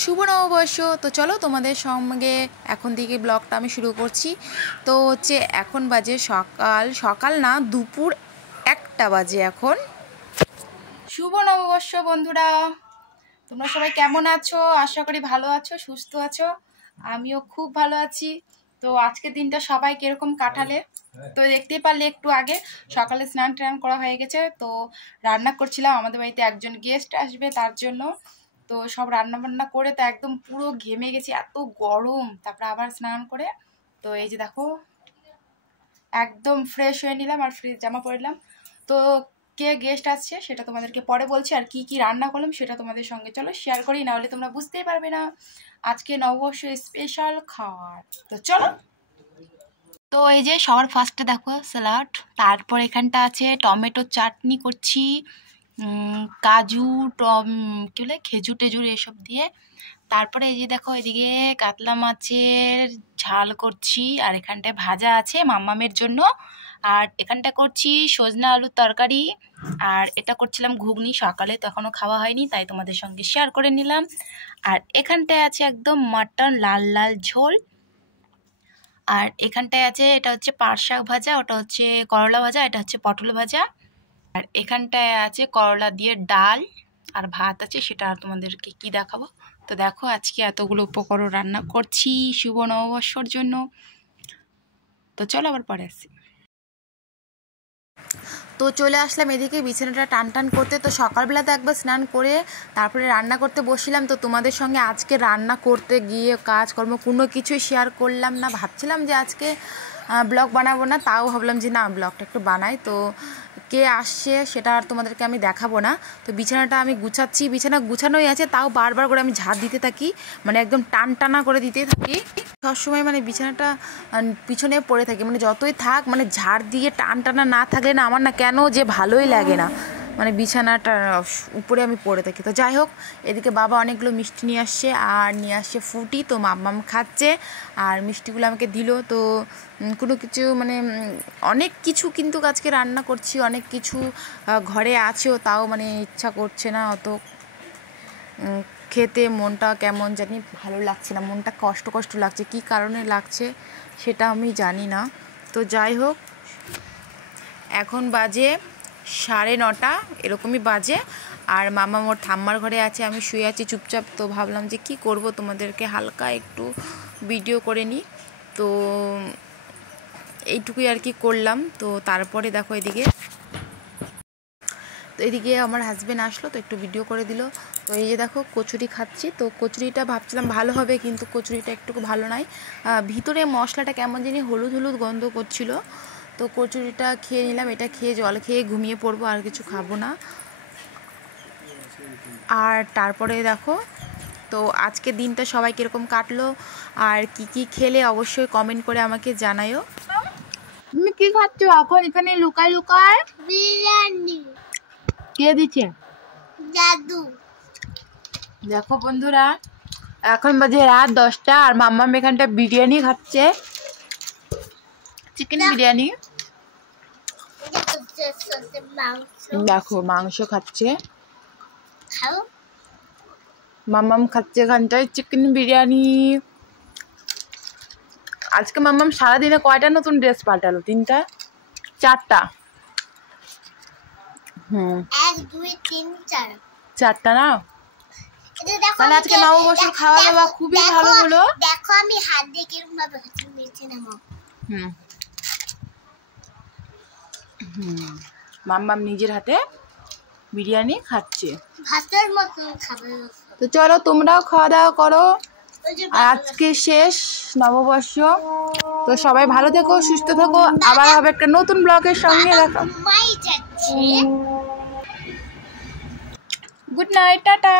শুভ নববর্ষ। তো চলো তোমাদের সঙ্গে এখন থেকে ব্লগটা আমি শুরু করছি। তো হচ্ছে এখন বাজে সকাল না, দুপুর 1টা বাজে এখন। শুভ নববর্ষ বন্ধুরা, তোমরা সবাই কেমন আছো? আশা করি ভালো আছো, সুস্থ আছো। আমিও খুব ভালো আছি। তো আজকের দিনটা সবাই কিরকম কাটালে তো দেখতেই পারলে। একটু আগে সকালে স্নান টান করা হয়ে গেছে, তো রান্না করছিলাম। আমাদের বাড়িতে একজন গেস্ট আসবে, তার জন্য তো সব রান্না বান্না করে তো একদম পুরো ঘেমে গেছি, এত গরম। তারপরে আবার স্নান করে তো এই যে দেখো একদম ফ্রেশ হয়ে নিলাম আর ফ্রেশ জামা পরলাম। তো কে গেস্ট আসছে সেটা তোমাদেরকে পরে বলছি, আর কি কি রান্না করলাম সেটা তোমাদের সঙ্গে চলো শেয়ার করি, না হলে তোমরা বুঝতেই পারবে না আজকে নববর্ষ স্পেশাল খাবার। তো চলো। তো এই যে সবার ফার্স্টে দেখো স্যালাড, তারপর এখানটা আছে টমেটো চাটনি করছি, কাজু কি বলে খেজুর টেজুর এসব দিয়ে। তারপরে এই যে দেখো এদিকে কাতলা মাছের ঝাল করছি, আর এখানটায় ভাজা আছে মাম্মামের জন্য, আর এখানটা করছি সজনা আলুর তরকারি, আর এটা করছিলাম ঘুগনি। সকালে তো এখনও খাওয়া হয়নি, তাই তোমাদের সঙ্গে শেয়ার করে নিলাম। আর এখানটায় আছে একদম মাটন লাল লাল ঝোল, আর এখানটায় আছে এটা হচ্ছে পাট শাক ভাজা, ওটা হচ্ছে করলা ভাজা, এটা হচ্ছে পটল ভাজা, আর এখানটায় আছে করলা দিয়ে ডাল, আর ভাত আছে, সেটা আর তোমাদেরকে কি দেখাবো। তো দেখো আজকে এতগুলো উপকরণ রান্না করছি শুভ নববর্ষর জন্য। তো চলো আবার পরে আসি। তো চলে আসলাম এদিকে বিছানাটা টান টান করতে। তো সকালবেলাতে একবার স্নান করে তারপরে রান্না করতে বসছিলাম। তো তোমাদের সঙ্গে আজকে রান্না করতে গিয়ে কাজকর্ম কোনো কিছুই শেয়ার করলাম না। ভাবছিলাম যে আজকে ব্লগ বানাবো না, তাও ভাবলাম যে না, ব্লগটা একটু বানাই। তো কে আসছে সেটা আর তোমাদেরকে আমি দেখাবো না। তো বিছানাটা আমি গুছাচ্ছি, বিছানা গুছানোই আছে, তাও বারবার করে আমি ঝাড় দিতে থাকি, মানে একদম টান টানা করে দিতে থাকি সবসময়। মানে বিছানাটা পিছনে পড়ে থাকে, মানে যতই থাক, মানে ঝাড় দিয়ে টান টানা না থাকলে না আমার না কেন যে ভালোই লাগে না, মানে বিছানাটা উপরে আমি পড়ে থাকি। তো যাই হোক, এদিকে বাবা অনেকগুলো মিষ্টি নিয়ে আসছে, আর নিয়ে আসছে ফুটি। তো মাম্মাম খাচ্ছে আর মিষ্টিগুলো আমাকে দিল। তো কোনো কিছু মানে অনেক কিছু কিন্তু আজকে রান্না করছি, অনেক কিছু ঘরে আছেও, তাও মানে ইচ্ছা করছে না অত খেতে। মনটা কেমন জানি ভালো লাগছে না, মনটা কষ্ট কষ্ট লাগছে। কি কারণে লাগছে সেটা আমি জানি না। তো যাই হোক, এখন বাজে 9:30 এরকমই বাজে, আর মামা মোর ঠাম্মার ঘরে আছে, আমি শুয়ে আছি চুপচাপ। তো ভাবলাম যে কি করব, তোমাদেরকে হালকা একটু ভিডিও করে নিই। তো এইটুকুই আর কি করলাম। তো তারপরে দেখো এদিকে আমার হাজব্যান্ড আসলো, তো একটু ভিডিও করে দিল। তো এই যে দেখো কচুরি খাচ্ছি। তো কচুরিটা ভাবছিলাম ভালো হবে, কিন্তু কচুরিটা একটু ভালো নয়, ভিতরে মশলাটা কেমন জানি হলুদ হলুদ গন্ধ করছিল। তো কচুরিটা খেয়ে নিলাম, এটা খেয়ে জল খেয়ে ঘুমিয়ে পড়বো, আর কিছু খাবো না। আর তারপরে দেখো, তো আজকের দিনটা সবাই কীরকম কাটলো আর কি কি খেলে অবশ্যই কমেন্ট করে আমাকে জানায়ও। তুমি কি খাচ্ছ এখন এখানে লুকায় লুকায়? বিরিয়ানি। কে দিচ্ছে? জাদু। দেখো বন্ধুরা, এখন বাজে রাত 10টা, আর মাম্মাম এখানটা বিরিয়ানি খাচ্ছে, চিকেন বিরিয়ানি। দেখো মাংস খাচ্ছে, মাম্মাম খাচ্ছে এখানটায় চিকেন বিরিয়ানি। আজকে মাম্মাম সারাদিনে কয়টা নতুন ড্রেস পাল্টালো? 3টা 4টা? 1 2 3 4 4টা না? তাহলে আজকে নববর্ষ খাওয়া দাওয়া খুবই ভালো হলো। দেখো আমি হাত দিয়ে কিরকম ভাবে মেখে নেব। মাম্মাম নিজের হাতে বিরিয়ানি খাচ্ছে, ভাতের মতো খাবে। তো চলো তোমরাও খাওয়া দাওয়া করো। আজকে শেষ নববর্ষ। তো সবাই ভালো থেকো, সুস্থ থেকো, আবার হবে একটা নতুন ব্লগের সঙ্গে দেখা। Good night, tata.